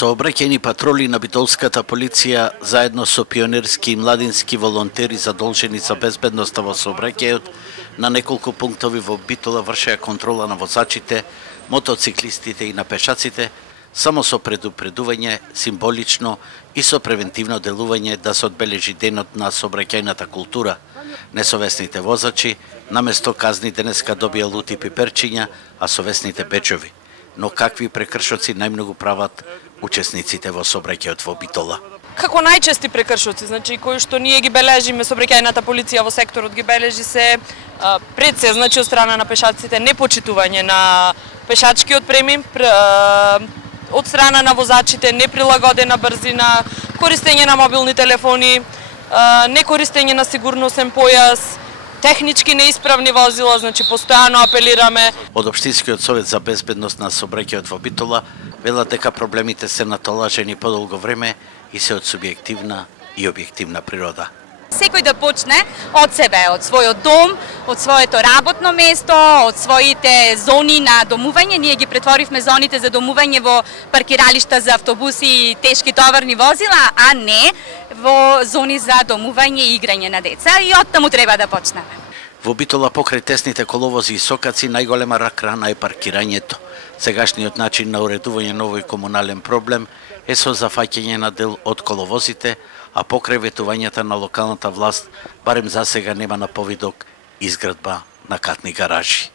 Сообраќајни патроли на битолската полиција заедно со пионерски и младински волонтери задолжени за безбедноста во сообраќајот на неколку пунктови во Битола вршеа контрола на возачите, мотоциклистите и на пешаците, само со предупредување, символично и со превентивно делување да се одбележи денот на сообраќајната култура. Несовесните возачи наместо казни денеска добија лути пиперчиња, а совесните беџови. Но какви прекршоци најмногу прават учесниците во сообраќајот во Битола? Како најчести прекршоци, значи кои што ние ги бележиме, сообраќајната полиција во секторот ги бележи се пред се, значи од страна на пешаците, непочитување на пешачкиот премин, од страна на возачите неприлагодена брзина, користење на мобилни телефони, некористење на сигурносен појас, технички неисправни возила, значи постојано апелираме. Од Општинскиот совет за безбедност на сообраќајот во Битола велат дека проблемите се натолажени подолго време и се од субјективна и објективна природа. Секој да почне од себе, од својот дом, од своето работно место, од своите зони на домување. Ние ги претворивме зоните за домување во паркиралишта за автобуси и тешки товарни возила, а не во зони за домување и играње на деца, и оттаму треба да почнеме. Во Битола покрај тесните коловози и сокаци најголема рак-рана е паркирањето. Сегашниот начин на уредување на овој комунален проблем е со зафаќање на дел од коловозите, а покрај ветувањата на локалната власт, барем засега нема на повидок изградба на катни гаражи.